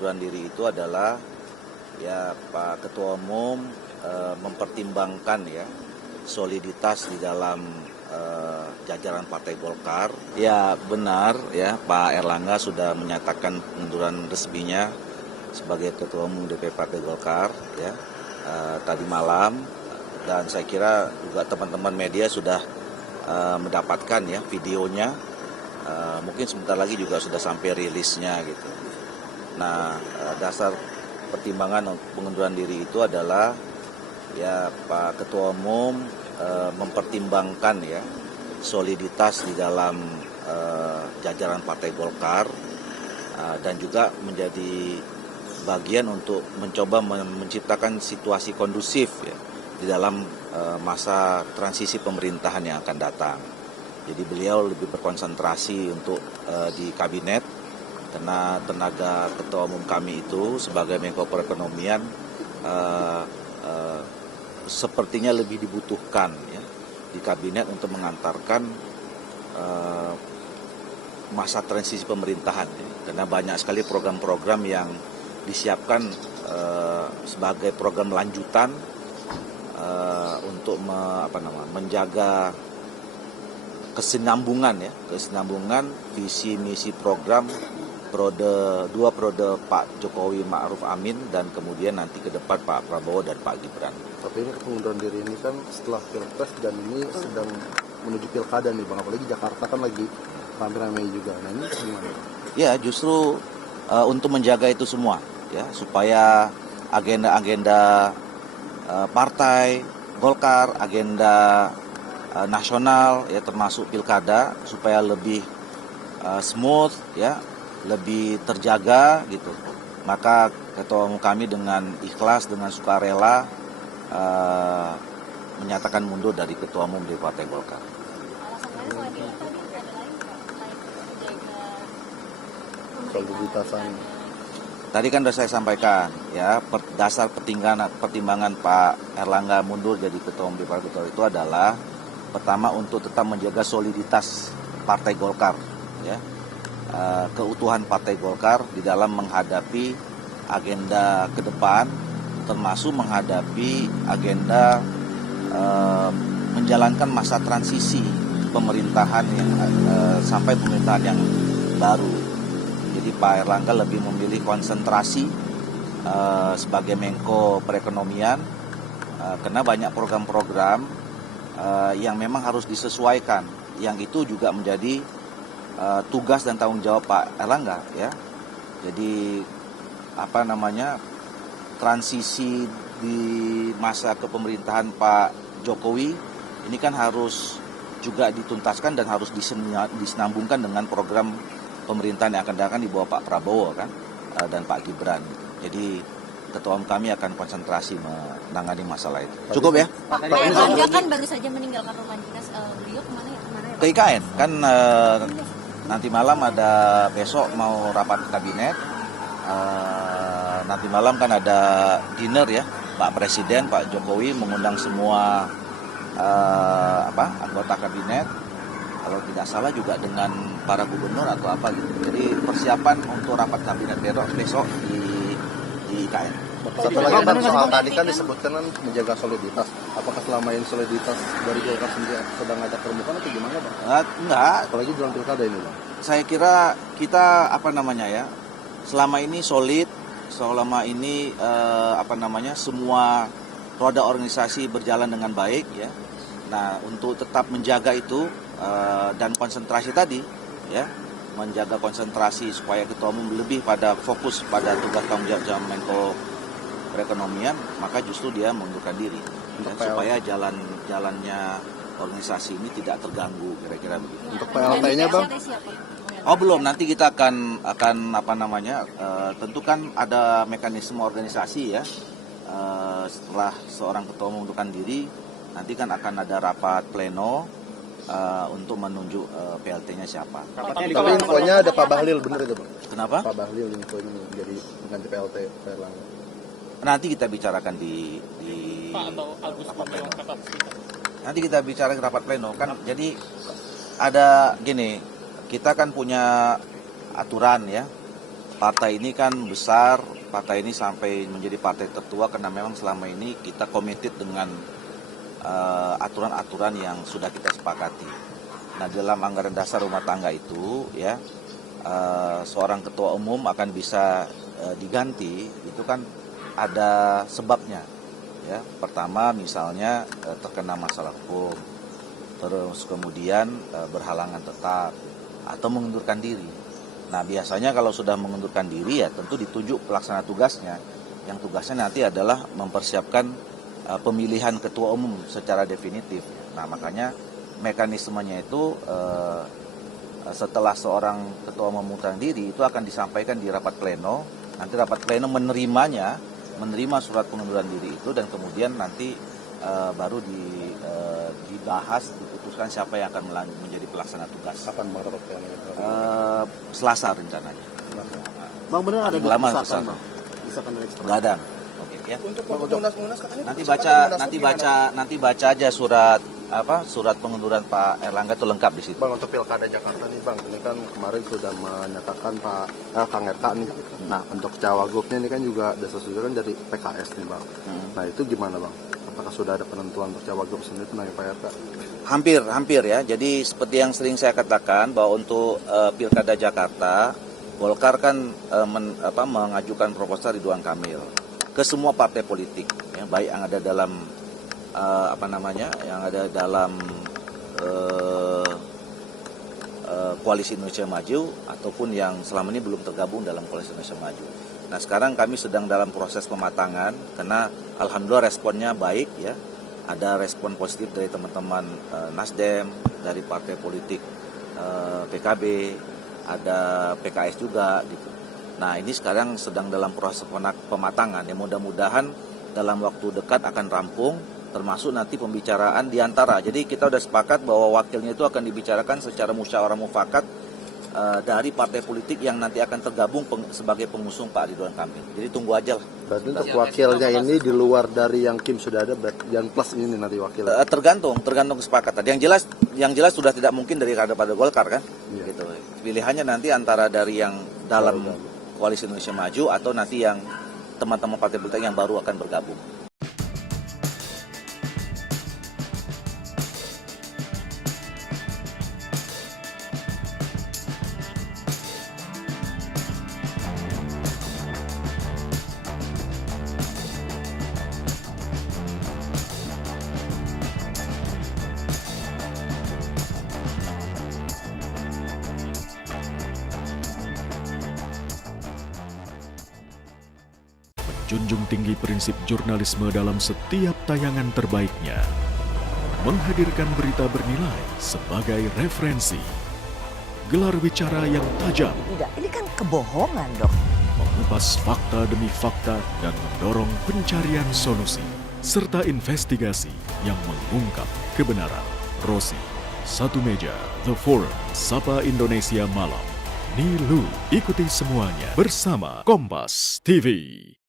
pengunduran diri itu adalah ya Pak Ketua Umum mempertimbangkan ya soliditas di dalam jajaran Partai Golkar. Ya benar ya Pak Erlangga sudah menyatakan pengunduran resminya sebagai Ketua Umum DPP Partai Golkar ya tadi malam, dan saya kira juga teman-teman media sudah mendapatkan ya videonya. Mungkin sebentar lagi juga sudah sampai rilisnya gitu. Nah, dasar pertimbangan pengunduran diri itu adalah ya Pak Ketua Umum mempertimbangkan ya soliditas di dalam jajaran Partai Golkar dan juga menjadi bagian untuk mencoba menciptakan situasi kondusif ya di dalam masa transisi pemerintahan yang akan datang. Jadi beliau lebih berkonsentrasi untuk di kabinet, karena tenaga Ketua Umum kami itu sebagai Menko Perekonomian sepertinya lebih dibutuhkan ya di kabinet untuk mengantarkan masa transisi pemerintahan ya. Karena banyak sekali program-program yang disiapkan sebagai program lanjutan untuk menjaga kesinambungan visi misi program dua periode Pak Jokowi Ma'ruf Amin dan kemudian nanti ke depan Pak Prabowo dan Pak Gibran. Tapi ini pengunduran diri ini kan setelah Pilpres dan ini sedang menuju Pilkada nih Bang, apalagi Jakarta kan lagi ramai-ramai juga. Nah ini gimana? Ya justru untuk menjaga itu semua ya, supaya agenda-agenda partai Golkar, agenda nasional ya termasuk pilkada supaya lebih smooth ya, lebih terjaga gitu. Maka Ketua Umum kami dengan ikhlas, dengan sukarela menyatakan mundur dari Ketua Umum di Partai Golkar. Soliditasan. Tadi kan sudah saya sampaikan ya, dasar pertimbangan Pak Erlangga mundur jadi Ketua Umum di Partai Golkar itu adalah pertama untuk tetap menjaga soliditas Partai Golkar ya, keutuhan Partai Golkar di dalam menghadapi agenda ke depan, termasuk menghadapi agenda menjalankan masa transisi pemerintahan yang sampai pemerintahan yang baru. Jadi Pak Erlangga lebih memilih konsentrasi sebagai Menko Perekonomian karena banyak program-program yang memang harus disesuaikan, yang itu juga menjadi tugas dan tanggung jawab Pak Erlangga ya. Jadi transisi di masa kepemerintahan Pak Jokowi ini kan harus juga dituntaskan dan harus disenambungkan dengan program pemerintahan yang akan datang di bawah Pak Prabowo kan dan Pak Gibran. Jadi Ketua Umum kami akan konsentrasi menangani masalah itu. Cukup ya? Pak Erlangga kan baru saja meninggalkan rumah dinas, beliau kemana ya? Ke IKN kan nanti malam ada, besok mau rapat kabinet, nanti malam kan ada dinner ya, Pak Presiden, Pak Jokowi mengundang semua anggota kabinet, kalau tidak salah juga dengan para gubernur atau apa gitu. Jadi persiapan untuk rapat kabinet besok di IKN. Satu lagi Bang, soal tadi kan disebutkan kan menjaga soliditas. Apakah selama ini soliditas dari Golkar sendiri sedang ngajak permukaan atau gimana Bang? Enggak. Apalagi dalam pilkada ini Bang. Saya kira kita selama ini solid, selama ini semua roda organisasi berjalan dengan baik ya. Nah untuk tetap menjaga itu dan konsentrasi tadi ya, menjaga konsentrasi supaya Ketua Umum lebih pada fokus pada tugas tanggung jawab Menko Perekonomian, maka justru dia mengundurkan diri ya, supaya jalannya organisasi ini tidak terganggu, kira-kira begitu. Untuk PLT-nya Bang? Oh belum, nanti kita akan tentu kan ada mekanisme organisasi ya. Setelah seorang ketua umum mengundurkan diri, nanti kan akan ada rapat pleno untuk menunjuk PLT-nya siapa. Tapi infonya ada Pak Bahlil, benar itu Bang? Kenapa? Pak Bahlil infonya jadi mengganti PLT Pak Erlangga. Nanti kita bicarakan di Pak atau Agus rapat pleno. kata Nanti kita bicara di rapat pleno kan. Jadi ada gini, kita kan punya aturan ya, partai ini kan besar, partai ini sampai menjadi partai tertua karena memang selama ini kita committed dengan aturan-aturan yang sudah kita sepakati. Nah, dalam anggaran dasar rumah tangga itu ya seorang ketua umum akan bisa diganti itu kan ada sebabnya. Ya, pertama misalnya terkena masalah hukum, terus kemudian berhalangan tetap atau mengundurkan diri. Nah, biasanya kalau sudah mengundurkan diri ya tentu ditunjuk pelaksana tugasnya. Yang tugasnya nanti adalah mempersiapkan pemilihan ketua umum secara definitif. Nah, makanya mekanismenya itu setelah seorang ketua umum mengundurkan diri itu akan disampaikan di rapat pleno. Nanti rapat pleno menerima surat pengunduran diri itu dan kemudian nanti baru dibahas, diputuskan siapa yang akan menjadi pelaksana tugas. Kapan Bang rapat pleno? Selasa rencananya. Bang, benar ada Lama desakan, Selasa. Bang? Desakan dari eksternal. Nggak ada. Oke, ya. Untuk munas katanya Nanti baca aja surat pengunduran Pak Erlangga itu lengkap di situ. Bang, untuk pilkada Jakarta nih Bang, ini kan kemarin sudah menyatakan Kang RK nih. Nah, untuk cawagupnya ini kan juga desas-desusan dari PKS nih Bang. Nah, itu gimana Bang? Apakah sudah ada penentuan untuk cawagup sendiri mengenai Pak RK? Hampir ya. Jadi seperti yang sering saya katakan bahwa untuk pilkada Jakarta, Golkar kan mengajukan proposal Ridwan Kamil ke semua partai politik, ya, baik yang ada dalam yang ada dalam Koalisi Indonesia Maju ataupun yang selama ini belum tergabung dalam Koalisi Indonesia Maju. Nah, sekarang kami sedang dalam proses pematangan karena alhamdulillah responnya baik ya. Ada respon positif dari teman-teman Nasdem, dari partai politik PKB, ada PKS juga gitu. Nah, ini sekarang sedang dalam proses pematangan ya, mudah-mudahan dalam waktu dekat akan rampung, termasuk nanti pembicaraan di antara. Jadi kita sudah sepakat bahwa wakilnya itu akan dibicarakan secara musyawarah mufakat dari partai politik yang nanti akan tergabung sebagai pengusung Pak Ridwan Kamil. Jadi tunggu aja lah. Berarti untuk wakilnya ini di luar dari yang Kim sudah ada, yang plus ini nanti wakilnya? Tergantung kesepakatan. Yang jelas sudah tidak mungkin dari kader Partai Golkar kan. Iya. Gitu. Pilihannya nanti antara dari yang dalam Koalisi Indonesia Maju atau nanti yang teman-teman partai politik yang baru akan bergabung. Junjung tinggi prinsip jurnalisme dalam setiap tayangan terbaiknya. Menghadirkan berita bernilai sebagai referensi. Gelar bicara yang tajam. Tidak, ini kan kebohongan dok. Mengupas fakta demi fakta dan mendorong pencarian solusi. Serta investigasi yang mengungkap kebenaran. Rosi, Satu Meja, The Forum, Sapa Indonesia Malam. Nilu, ikuti semuanya bersama Kompas TV.